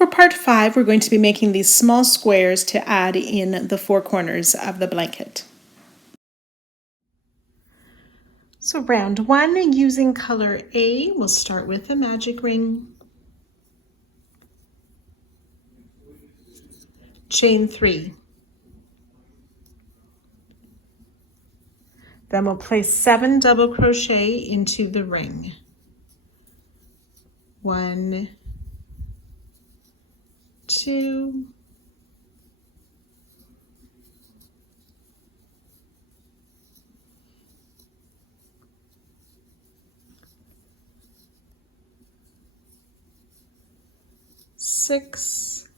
For part 5, we're going to be making these small squares to add in the 4 corners of the blanket. So round 1, using color A, we'll start with a magic ring, chain 3. Then we'll place 7 double crochet into the ring. 1, 2, 6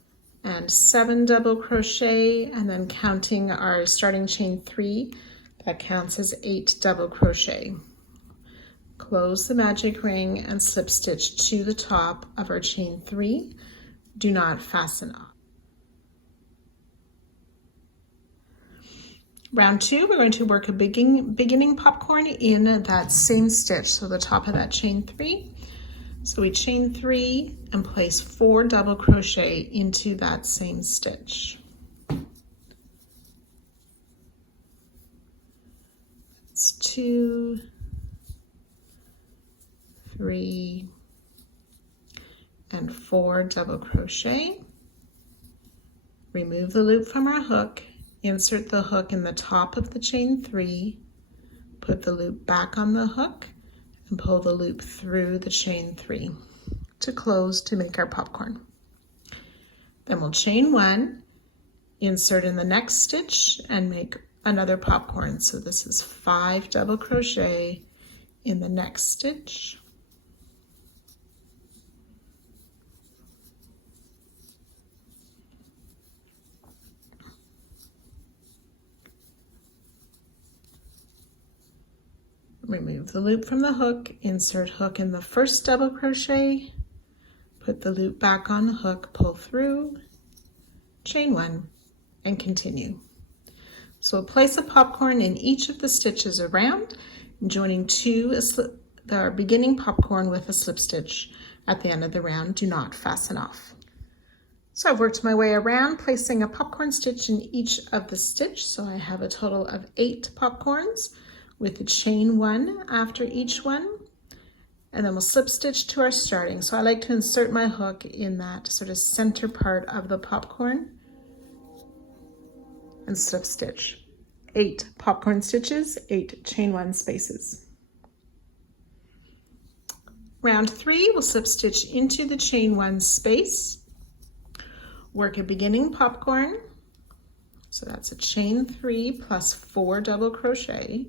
and 7 double crochet, and then counting our starting chain 3, that counts as 8 double crochet. Close the magic ring and slip stitch to the top of our chain 3. Do not fasten off. Round 2, we're going to work a beginning popcorn in that same stitch, so the top of that chain 3. So we chain 3 and place 4 double crochet into that same stitch. That's 2, 3, and 4 double crochet. Remove the loop from our hook, insert the hook in the top of the chain 3, put the loop back on the hook, and pull the loop through the chain 3 to close to make our popcorn. Then we'll chain 1, insert in the next stitch, and make another popcorn. So this is 5 double crochet in the next stitch. Remove the loop from the hook, insert hook in the first double crochet, put the loop back on the hook, pull through, chain 1, and continue. So we'll place a popcorn in each of the stitches around, joining our beginning popcorn with a slip stitch at the end of the round. Do not fasten off. So I've worked my way around, placing a popcorn stitch in each of the stitch. So I have a total of 8 popcorns, with a chain 1 after each one, and then we'll slip stitch to our starting. So I like to insert my hook in that sort of center part of the popcorn and slip stitch. 8 popcorn stitches, 8 chain 1 spaces. Round 3, we'll slip stitch into the chain 1 space, work a beginning popcorn, so that's a chain 3 plus 4 double crochet.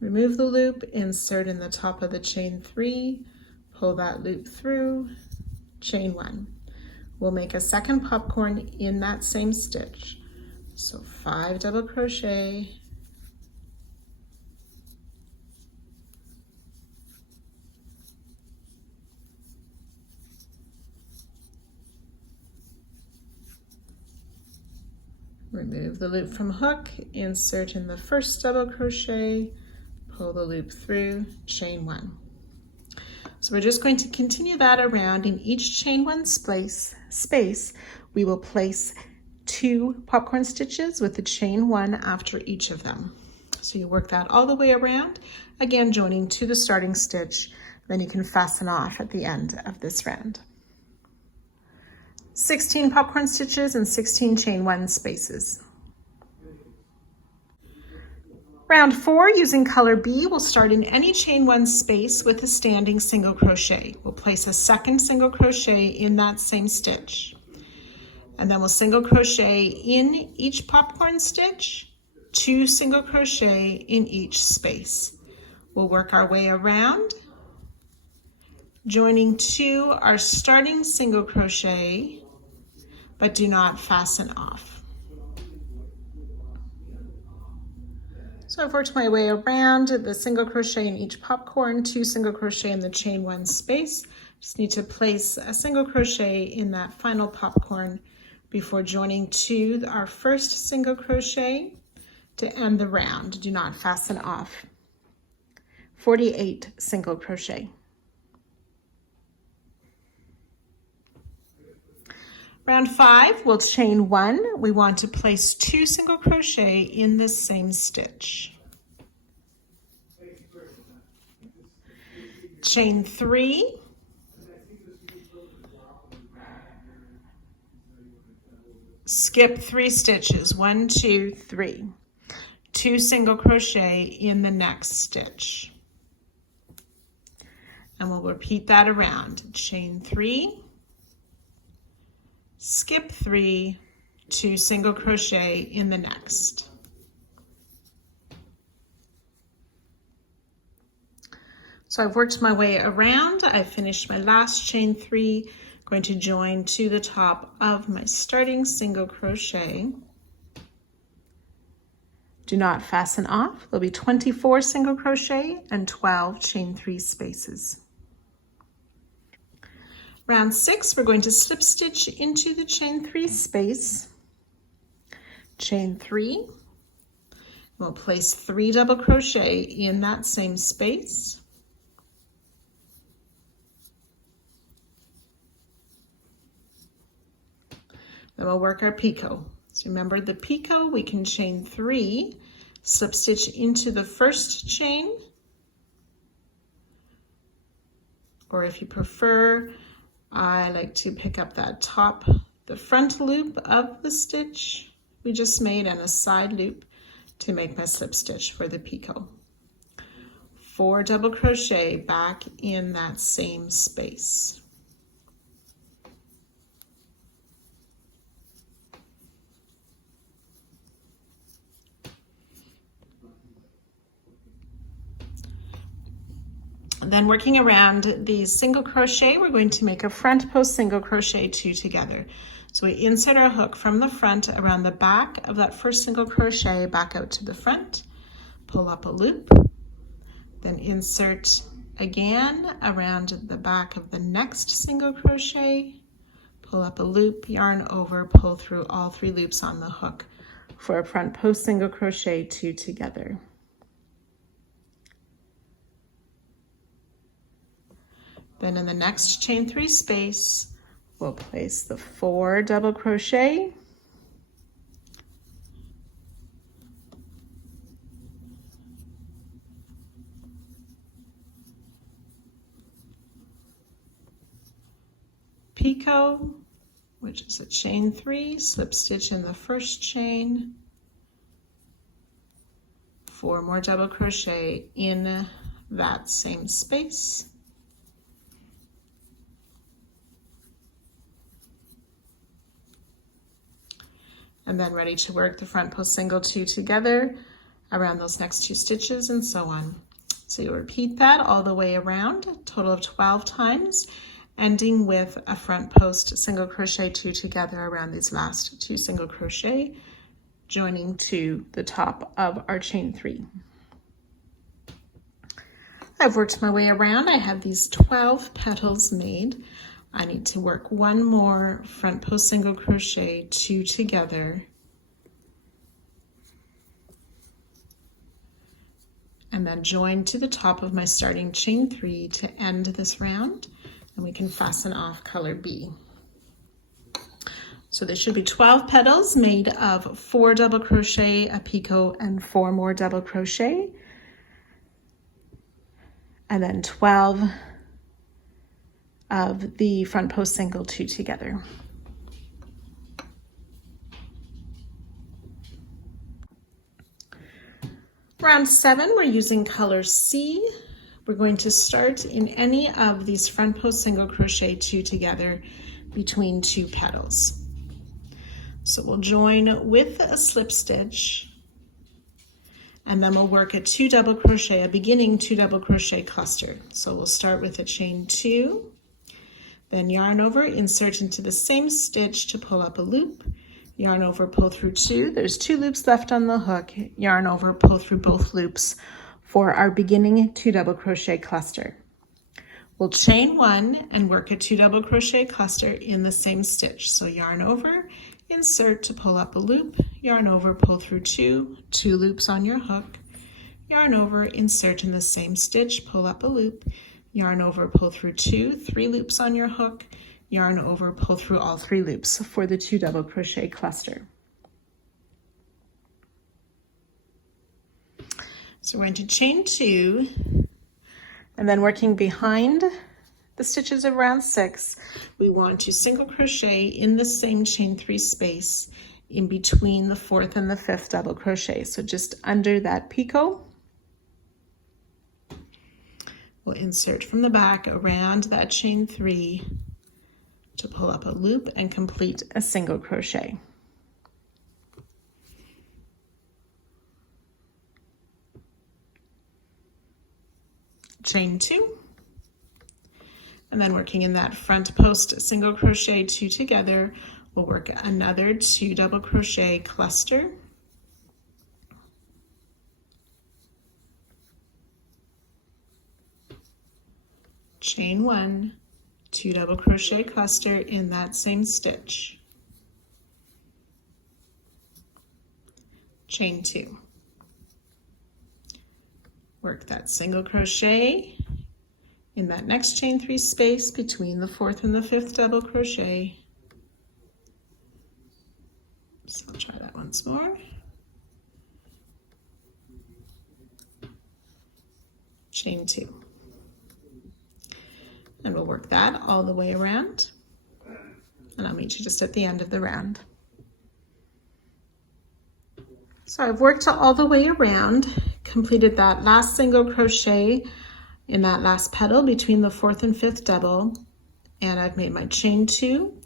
Remove the loop, insert in the top of the chain 3, pull that loop through, chain 1. We'll make a second popcorn in that same stitch. So 5 double crochet, remove the loop from hook, insert in the first double crochet, pull the loop through, chain 1. So we're just going to continue that around. In each chain 1 space, we will place 2 popcorn stitches with the chain 1 after each of them. So you work that all the way around, again joining to the starting stitch, then you can fasten off at the end of this round. 16 popcorn stitches and 16 chain 1 spaces. Round 4, using color B, we'll start in any chain 1 space with a standing single crochet. We'll place a second single crochet in that same stitch. And then we'll single crochet in each popcorn stitch, 2 single crochet in each space. We'll work our way around, joining to our starting single crochet, but do not fasten off. So I've worked my way around the single crochet in each popcorn, 2 single crochet in the chain 1 space. Just need to place a single crochet in that final popcorn before joining to our first single crochet, to end the round. Do not fasten off. 48 single crochet. Round 5, we'll chain 1. We want to place 2 single crochet in the same stitch. Chain 3. Skip 3 stitches, 1, 2, 3. 2 single crochet in the next stitch. And we'll repeat that around. Chain 3, skip 3, 2 single crochet in the next. So I've worked my way around. I've finished my last chain 3, going to join to the top of my starting single crochet. Do not fasten off. There'll be 24 single crochet and 12 chain 3 spaces. Round 6, we're going to slip stitch into the chain 3 space. Chain 3. We'll place 3 double crochet in that same space. Then we'll work our picot. So remember the picot, we can chain 3, slip stitch into the first chain, or if you prefer, I like to pick up that top, the front loop of the stitch we just made and a side loop to make my slip stitch for the picot. 4 double crochet back in that same space. Then working around the single crochet, we're going to make a front post single crochet 2 together. So we insert our hook from the front around the back of that first single crochet back out to the front, pull up a loop, then insert again around the back of the next single crochet, pull up a loop, yarn over, pull through all 3 loops on the hook for a front post single crochet 2 together. Then in the next chain 3 space, we'll place the 4 double crochet, picot, which is a chain 3, slip stitch in the first chain, 4 more double crochet in that same space. And then ready to work the front post single 2 together around those next 2 stitches and so on. So you'll repeat that all the way around, a total of 12 times, ending with a front post single crochet 2 together around these last 2 single crochet, joining to the top of our chain 3. I've worked my way around. I have these 12 petals made. I need to work 1 more front post single crochet 2 together, and then join to the top of my starting chain 3 to end this round, and we can fasten off color B. So there should be 12 petals made of 4 double crochet, a picot, and 4 more double crochet, and then 12 of the front post single 2 together. Round 7, we're using color C. We're going to start in any of these front post single crochet 2 together between 2 petals. So we'll join with a slip stitch, and then we'll work a 2 double crochet, a beginning 2 double crochet cluster. So we'll start with a chain 2, then yarn over, insert into the same stitch to pull up a loop, yarn over, pull through 2. There's 2 loops left on the hook, yarn over, pull through both loops for our beginning 2 double crochet cluster. We'll chain 1 and work a 2 double crochet cluster in the same stitch. So yarn over, insert to pull up a loop, yarn over, pull through two loops on your hook, yarn over, insert in the same stitch, pull up a loop, yarn over, pull through three loops on your hook, yarn over, pull through all 3 loops for the 2 double crochet cluster. So we're going to chain 2, and then working behind the stitches of round 6, we want to single crochet in the same chain 3 space in between the 4th and the 5th double crochet. So just under that picot, we'll insert from the back around that chain 3 to pull up a loop and complete a single crochet. Chain 2, and then working in that front post single crochet 2 together, we'll work another 2 double crochet cluster, chain 1, 2 double crochet cluster in that same stitch, chain 2. Work that single crochet in that next chain 3 space between the 4th and the 5th double crochet. So I'll try that once more. Chain 2. And we'll work that all the way around. And I'll meet you just at the end of the round. So I've worked all the way around, completed that last single crochet in that last petal between the 4th and 5th double, and I've made my chain 2,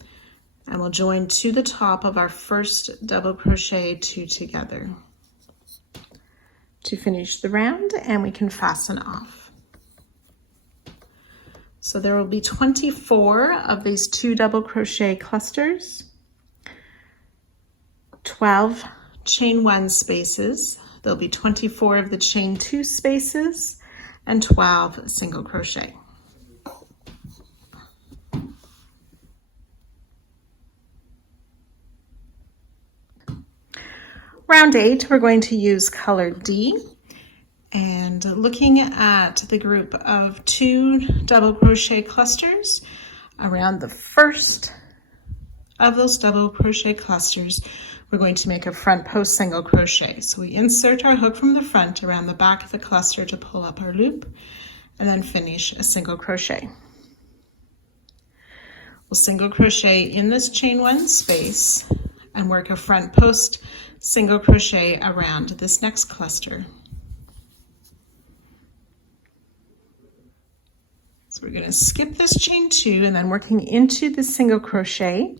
and we'll join to the top of our first double crochet 2 together to finish the round, and we can fasten off. So there will be 24 of these 2 double crochet clusters, 12 chain 1 spaces, there'll be 24 of the chain 2 spaces, and 12 single crochet. Round 8, we're going to use color D, and looking at the group of 2 double crochet clusters, around the first of those double crochet clusters, we're going to make a front post single crochet. So we insert our hook from the front around the back of the cluster to pull up our loop, and then finish a single crochet. We'll single crochet in this chain 1 space and work a front post single crochet around this next cluster. So we're going to skip this chain 2, and then working into the single crochet,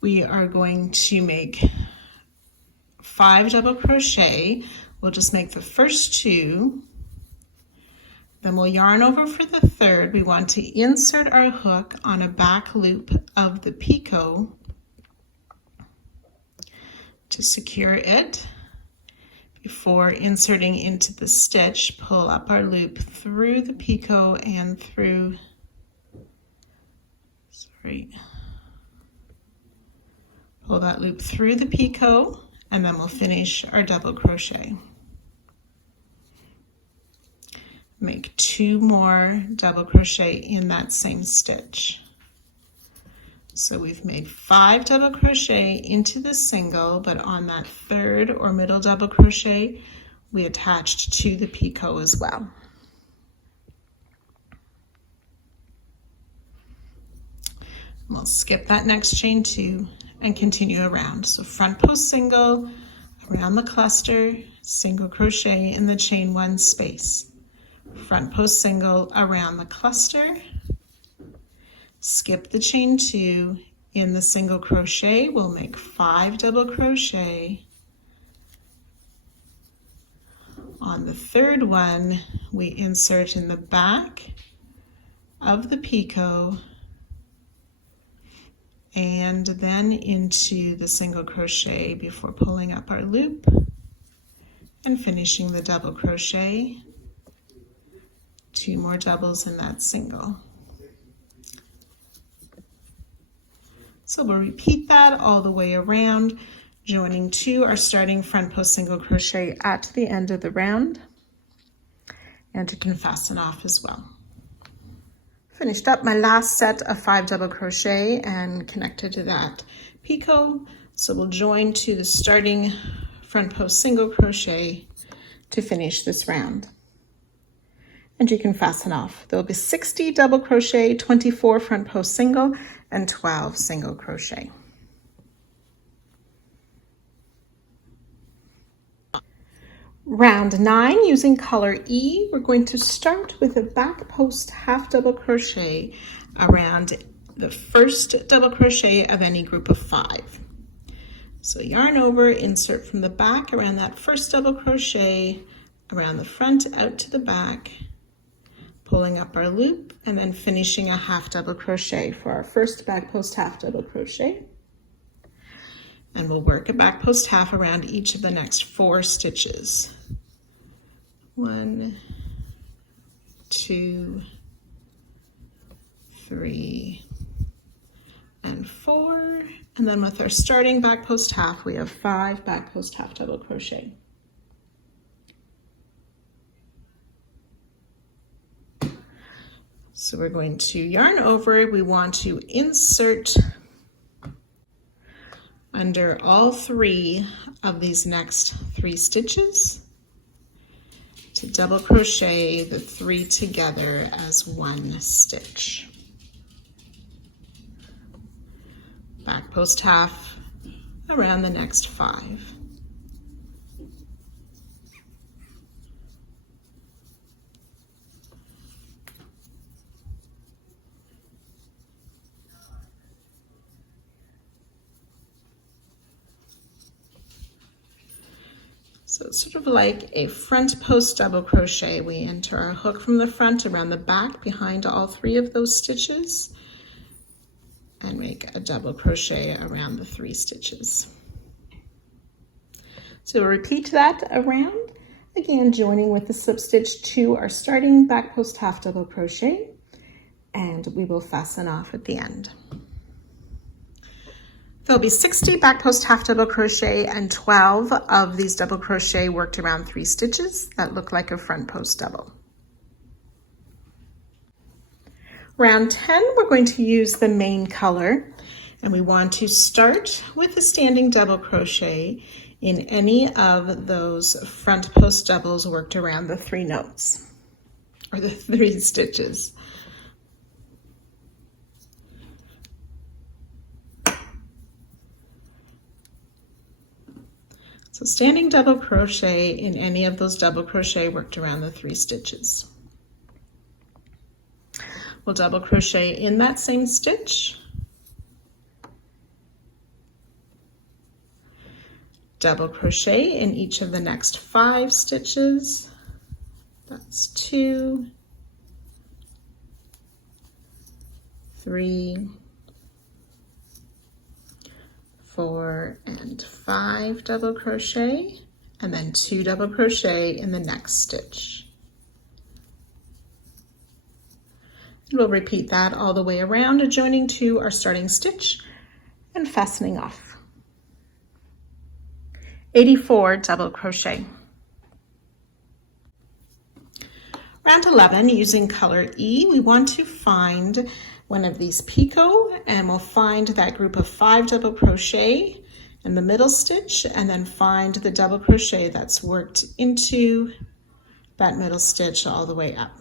we are going to make 5 double crochet. We'll just make the first 2, then we'll yarn over for the 3rd. We want to insert our hook on a back loop of the picot to secure it. Before inserting into the stitch, pull up our loop through the picot and through, pull that loop through the picot, and then we'll finish our double crochet. Make 2 more double crochet in that same stitch. So we've made 5 double crochet into the single, but on that 3rd or middle double crochet, we attached to the picot as well. We'll skip that next chain 2 and continue around. So front post single around the cluster, single crochet in the chain 1 space. Front post single around the cluster, skip the chain 2, in the single crochet we'll make 5 double crochet. On the 3rd one, we insert in the back of the picot and then into the single crochet before pulling up our loop and finishing the double crochet. 2 more doubles in that single. So we'll repeat that all the way around, joining to our starting front post single crochet at the end of the round, and you can fasten off as well. Finished up my last set of 5 double crochet and connected to that picot. So we'll join to the starting front post single crochet to finish this round. And you can fasten off. There'll be 60 double crochet, 24 front post single, and 12 single crochet. Round 9, using color E, we're going to start with a back post half double crochet around the first double crochet of any group of 5. So yarn over, insert from the back around that first double crochet, around the front out to the back, pulling up our loop, and then finishing a half double crochet for our first back post half double crochet. And we'll work a back post half around each of the next 4 stitches. 1, 2, 3, and 4. And then with our starting back post half, we have 5 back post half double crochet. So we're going to yarn over. We want to insert under all 3 of these next 3 stitches to double crochet the 3 together as 1 stitch. Back post half around the next 5. So it's sort of like a front post double crochet. We enter our hook from the front around the back behind all 3 of those stitches and make a double crochet around the 3 stitches. So we'll repeat that around, again joining with the slip stitch to our starting back post half double crochet, and we will fasten off at the end. There'll be 60 back post half double crochet and 12 of these double crochet worked around 3 stitches that look like a front post double. Round 10, we're going to use the main color, and we want to start with a standing double crochet in any of those front post doubles worked around the 3 notes or the 3 stitches. So standing double crochet in any of those double crochet worked around the 3 stitches. We'll double crochet in that same stitch, double crochet in each of the next 5 stitches. That's 2, 3, 4, and 5 double crochet, and then 2 double crochet in the next stitch. And we'll repeat that all the way around, joining to our starting stitch and fastening off. 84 double crochet. Round 11, using color E, we want to find one of these picot, and we'll find that group of 5 double crochet in the middle stitch, and then find the double crochet that's worked into that middle stitch all the way up.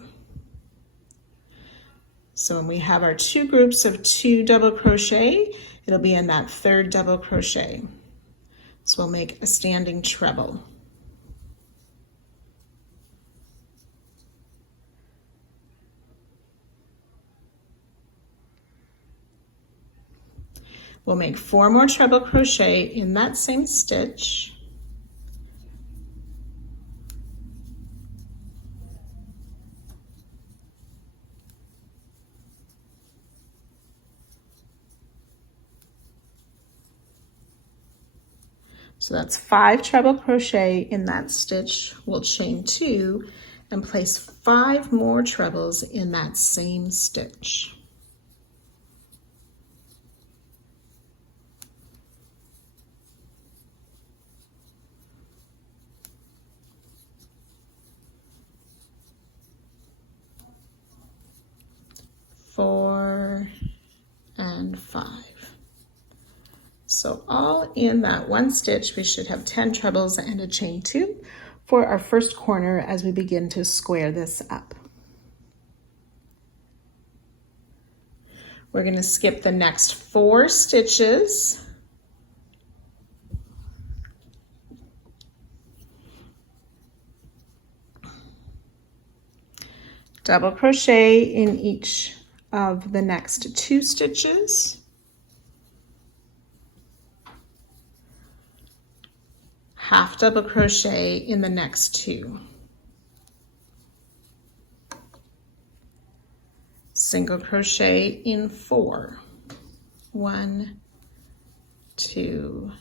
So when we have our 2 groups of 2 double crochet, it'll be in that 3rd double crochet. So we'll make a standing treble. We'll make 4 more treble crochet in that same stitch. So that's 5 treble crochet in that stitch. We'll chain 2 and place 5 more trebles in that same stitch. 4, and 5. So all in that one stitch, we should have 10 trebles and a chain 2 for our first corner as we begin to square this up. We're going to skip the next 4 stitches. Double crochet in each of the next 2 stitches. Half double crochet in the next 2. Single crochet in 4. 1, 2,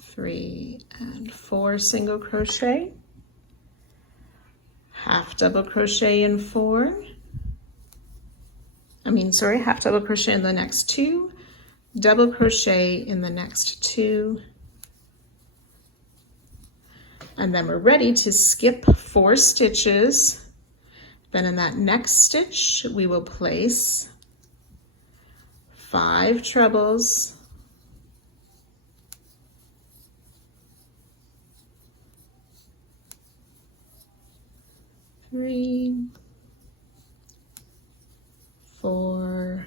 3, and 4 single crochet. Half double crochet in 4. Half double crochet in the next 2, double crochet in the next 2, and then we're ready to skip 4 stitches. Then in that next stitch, we will place 5 trebles, 3, 4,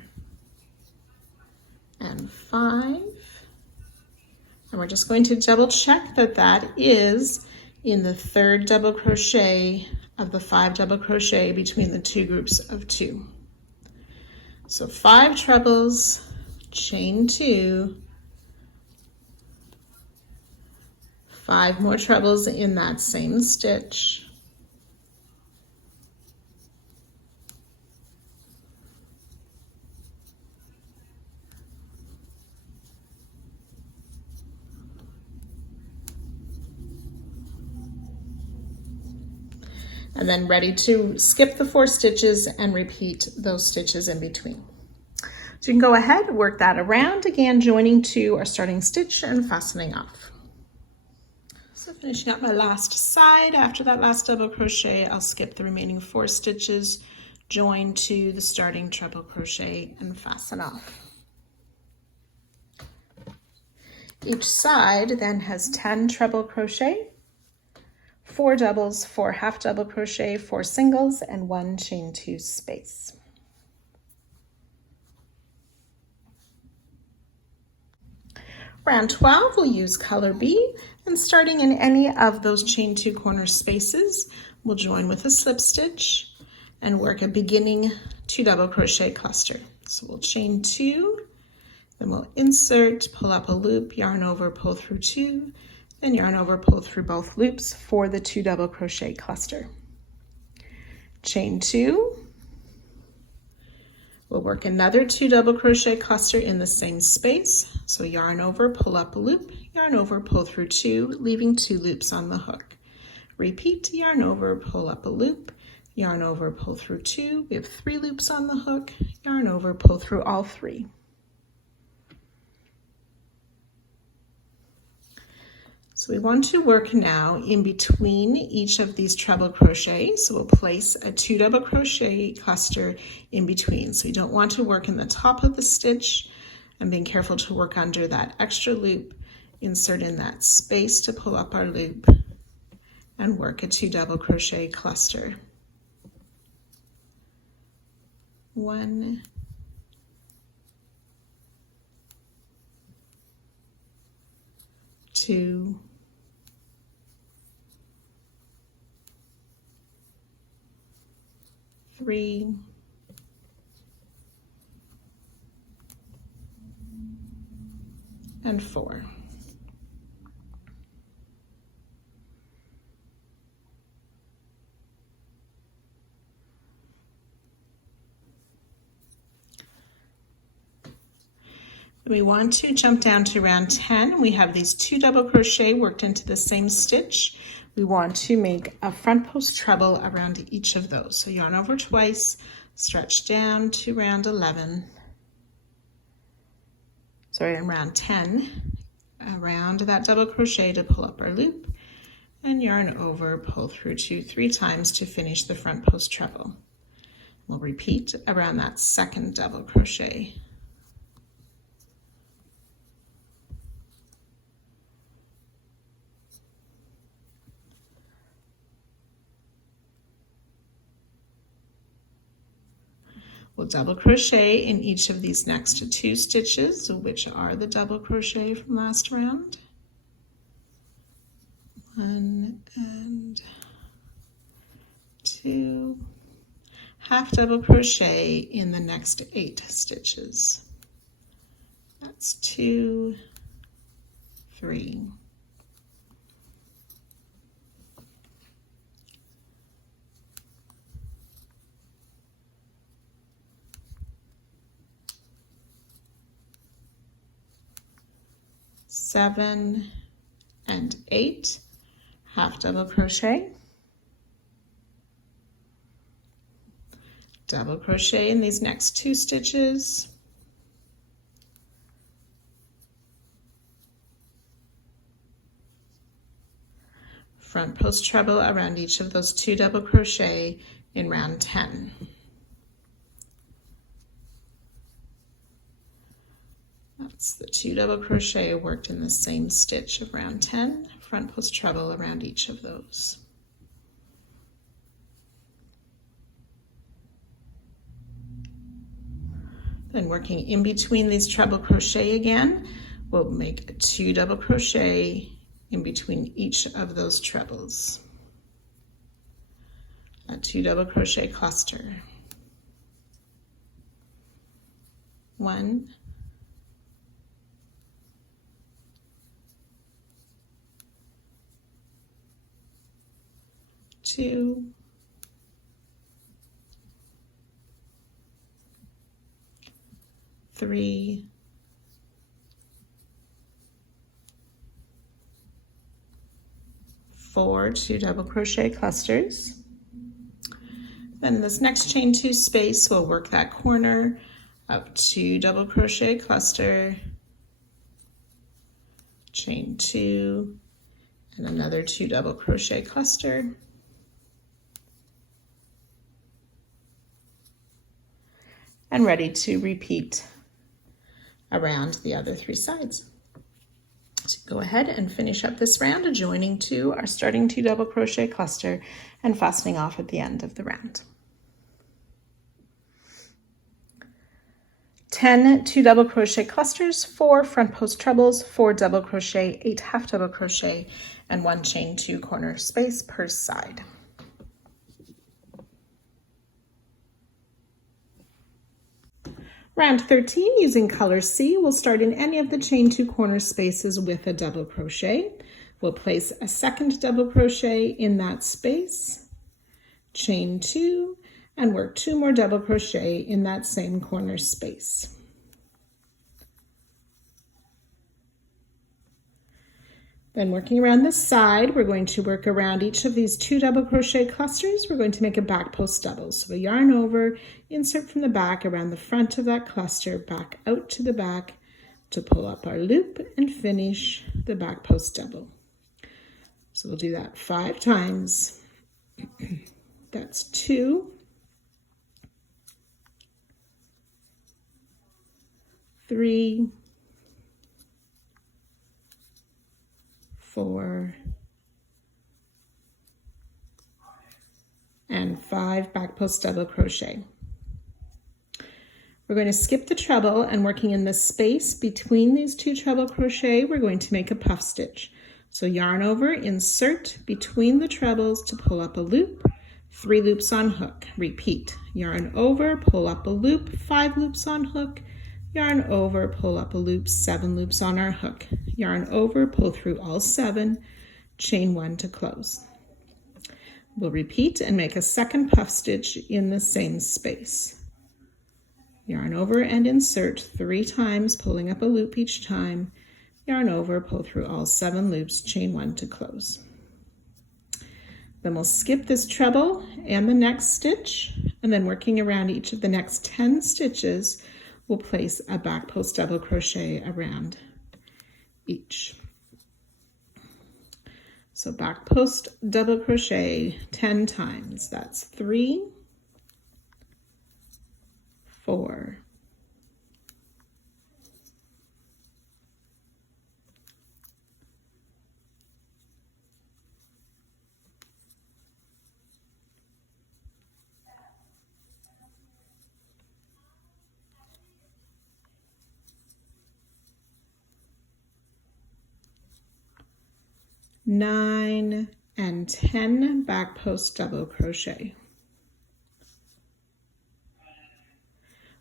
and 5. And we're just going to double check that that is in the 3rd double crochet of the 5 double crochet between the 2 groups of 2. So 5 trebles, chain 2, 5 more trebles in that same stitch, and then ready to skip the 4 stitches and repeat those stitches in between. So you can go ahead, work that around, again joining to our starting stitch and fastening off. So finishing up my last side, after that last double crochet, I'll skip the remaining 4 stitches, join to the starting treble crochet and fasten off. Each side then has 10 treble crochet, 4 doubles, 4 half double crochet, 4 singles, and 1 chain 2 space. Round 12, we'll use color B, and starting in any of those chain 2 corner spaces, we'll join with a slip stitch and work a beginning 2 double crochet cluster. So we'll chain 2, then we'll insert, pull up a loop, yarn over, pull through 2, then yarn over, pull through both loops for the 2 double crochet cluster. Chain 2, we'll work another 2 double crochet cluster in the same space. So yarn over, pull up a loop, yarn over, pull through 2, leaving 2 loops on the hook. Repeat, yarn over, pull up a loop, yarn over, pull through 2. We have 3 loops on the hook, yarn over, pull through all 3. So we want to work now in between each of these treble crochet. So we'll place a 2 double crochet cluster in between. So we don't want to work in the top of the stitch, and being careful to work under that extra loop, insert in that space to pull up our loop, and work a 2 double crochet cluster. 1, 2, 3, and 4. We want to jump down to round 10. We have these 2 double crochet worked into the same stitch. We want to make a front post treble around each of those. So yarn over twice, stretch down to round 11. In round 10, around that double crochet to pull up our loop, and yarn over, pull through 2, 3 times to finish the front post treble. We'll repeat around that second double crochet. We'll double crochet in each of these next 2 stitches, which are the double crochet from last round. 1 and 2. Half double crochet in the next 8 stitches. That's 2, 3. 7 and 8, half double crochet, double crochet in these next 2 stitches, front post treble around each of those 2 double crochet in round 10. That's the 2 double crochet worked in the same stitch of round 10, front post treble around each of those. Then working in between these treble crochet again, we'll make a 2 double crochet in between each of those trebles. A 2 double crochet cluster. 1, 2, 3, 4 2 double crochet clusters. Then in this next chain 2 space, we'll work that corner of 2 double crochet cluster, chain 2, and another 2 double crochet cluster. And ready to repeat around the other 3 sides. So go ahead and finish up this round, joining to our starting 2 double crochet cluster and fastening off at the end of the round. 10 2 double crochet clusters, 4 front post trebles, 4 double crochet, 8 half double crochet, and 1 chain 2 corner space per side. Round 13, using color C, we'll start in any of the chain 2 corner spaces with a double crochet. We'll place a second double crochet in that space, chain 2, and work 2 more double crochet in that same corner space. Then working around the side, we're going to work around each of these 2 double crochet clusters. We're going to make a back post double. So we yarn over, insert from the back around the front of that cluster, back out to the back to pull up our loop and finish the back post double. So we'll do that 5 times. That's 2, 3, 4, and 5 back post double crochet. We're going to skip the treble, and working in the space between these 2 treble crochet, we're going to make a puff stitch. So yarn over, insert between the trebles to pull up a loop, 3 loops on hook. Repeat, yarn over, pull up a loop, 5 loops on hook, yarn over, pull up a loop, 7 loops on our hook, yarn over, pull through all 7, chain 1 to close. We'll repeat and make a second puff stitch in the same space. Yarn over and insert 3 times, pulling up a loop each time, yarn over, pull through all 7 loops, chain 1 to close. Then we'll skip this treble and the next stitch, and then working around each of the next 10 stitches, we'll place a back post double crochet around each. So back post double crochet 10 times. That's 3, 4, 9 and 10 back post double crochet.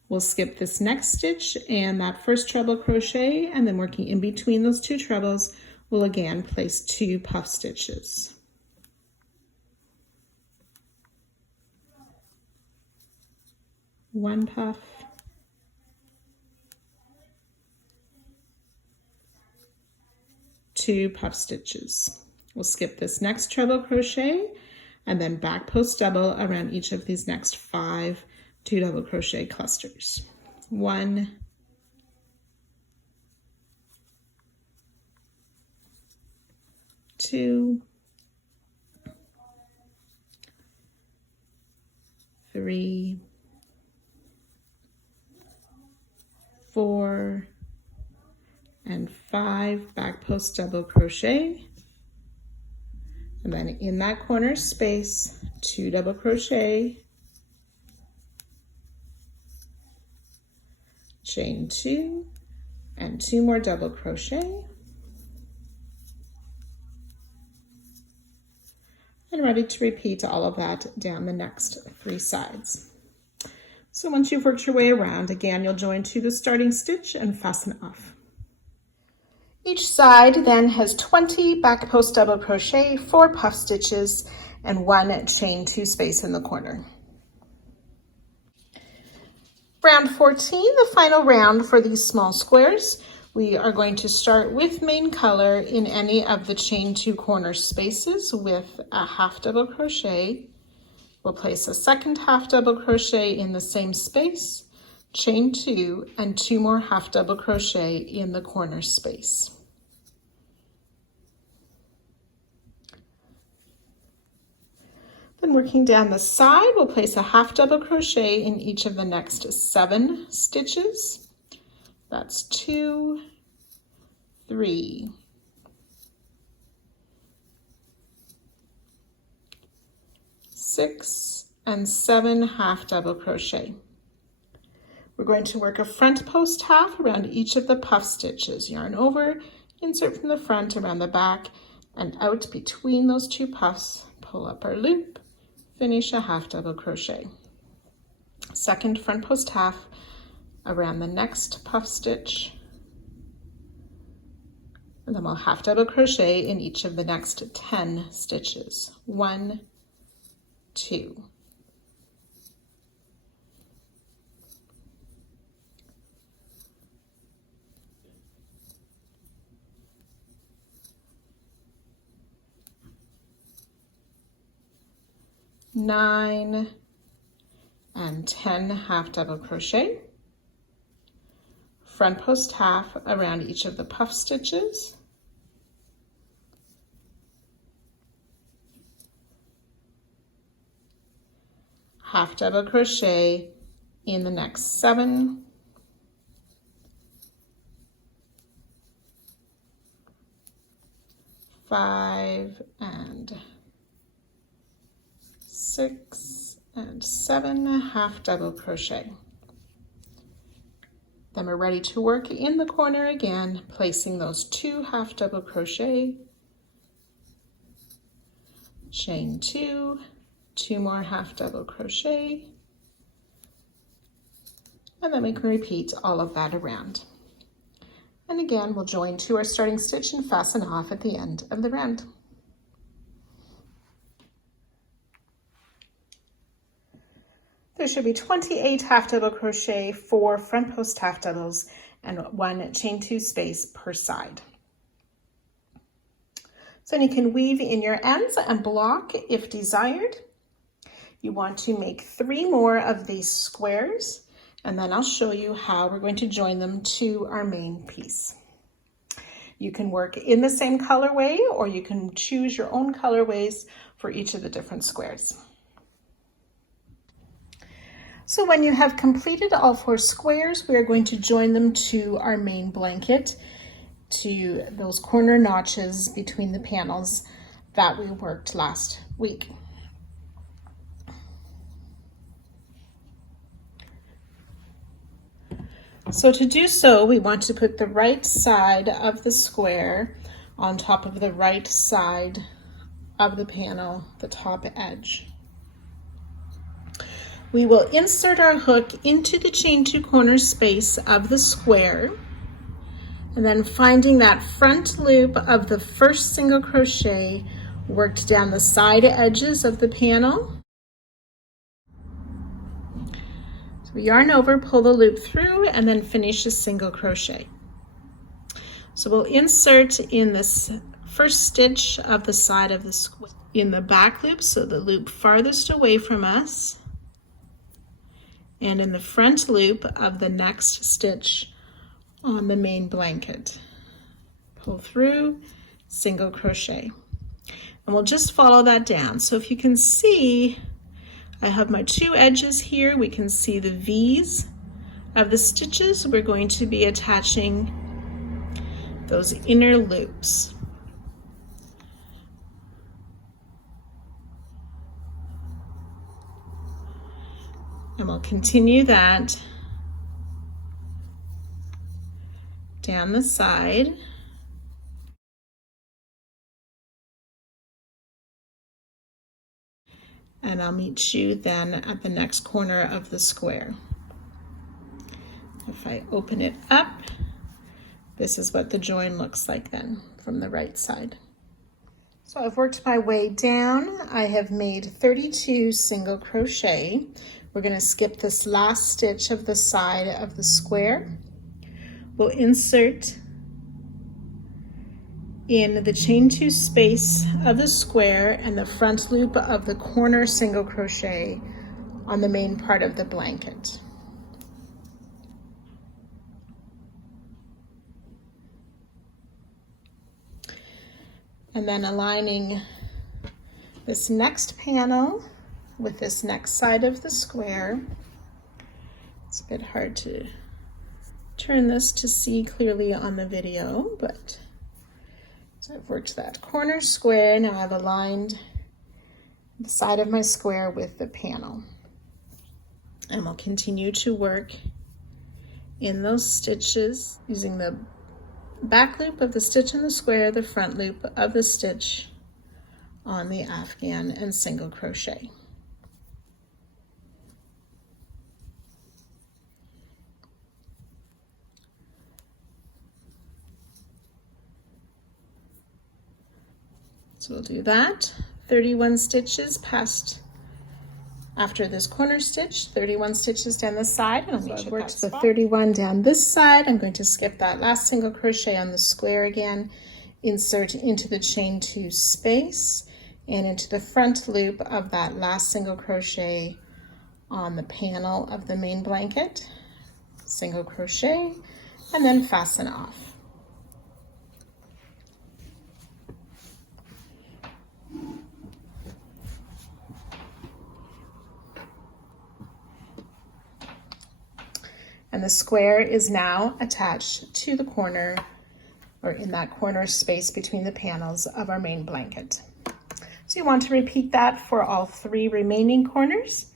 We'll skip this next stitch and that first treble crochet, and then working in between those two trebles, we'll again place 2 puff stitches. One puff, two puff stitches. We'll skip this next treble crochet and then back post double around each of these next 5 2 double crochet clusters. 1, 2, 3, 4, and 5 back post double crochet, and then in that corner space 2 double crochet, chain 2 and 2 more double crochet, and ready to repeat all of that down the next 3 sides. So once you've worked your way around, again you'll join to the starting stitch and fasten off. Each side then has 20 back post double crochet, 4 puff stitches, and 1 chain 2 space in the corner. Round 14, the final round for these small squares. We are going to start with main color in any of the chain 2 corner spaces with a half double crochet. We'll place a second half double crochet in the same space, chain 2, and 2 more half double crochet in the corner space. Then working down the side, we'll place a half double crochet in each of the next 7 stitches. That's 2, 3, 6, and 7 half double crochet. We're going to work a front post half around each of the puff stitches. Yarn over, insert from the front around the back, and out between those 2 puffs, pull up our loop, finish a half double crochet. Second front post half around the next puff stitch, and then we'll half double crochet in each of the next 10 stitches. 1, 2. Nine and 10 half double crochet, front post half around each of the puff stitches, half double crochet in the next 7, five and 6 and 7 half double crochet. Then we're ready to work in the corner again, placing those 2 half double crochet, chain 2, 2 more half double crochet, and then we can repeat all of that around. And again, we'll join to our starting stitch and fasten off at the end of the round. There should be 28 half double crochet, 4 front post half doubles, and 1 chain 2 space per side. So then you can weave in your ends and block if desired. You want to make 3 more of these squares, and then I'll show you how we're going to join them to our main piece. You can work in the same colorway, or you can choose your own colorways for each of the different squares. So when you have completed all 4 squares, we are going to join them to our main blanket, to those corner notches between the panels that we worked last week. So to do so, we want to put the right side of the square on top of the right side of the panel, the top edge. We will insert our hook into the chain 2 corner space of the square, and then finding that front loop of the first single crochet worked down the side edges of the panel. So yarn over, pull the loop through, and then finish a single crochet. So we'll insert in this first stitch of the side of the square in the back loop, so the loop farthest away from us, and in the front loop of the next stitch on the main blanket. Pull through, single crochet. And we'll just follow that down. So if you can see, I have my 2 edges here. We can see the V's of the stitches. We're going to be attaching those inner loops. And we'll continue that down the side. And I'll meet you then at the next corner of the square. If I open it up, this is what the join looks like then from the right side. So I've worked my way down. I have made 32 single crochet. We're going to skip this last stitch of the side of the square. We'll insert in the chain 2 space of the square and the front loop of the corner single crochet on the main part of the blanket. And then aligning this next panel with this next side of the square. It's a bit hard to turn this to see clearly on the video, but so I've worked that corner square. Now I've aligned the side of my square with the panel. And we'll continue to work in those stitches using the back loop of the stitch in the square, the front loop of the stitch on the afghan, and single crochet. So we'll do that 31 stitches past after this corner stitch, 31 stitches down the side, and so I've worked the 31 down this side. I'm going to skip that last single crochet on the square again, insert into the chain 2 space and into the front loop of that last single crochet on the panel of the main blanket, single crochet, and then fasten off. And the square is now attached to the corner, or in that corner space between the panels of our main blanket. So you want to repeat that for all 3 remaining corners,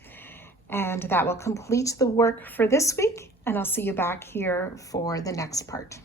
and that will complete the work for this week, and I'll see you back here for the next part.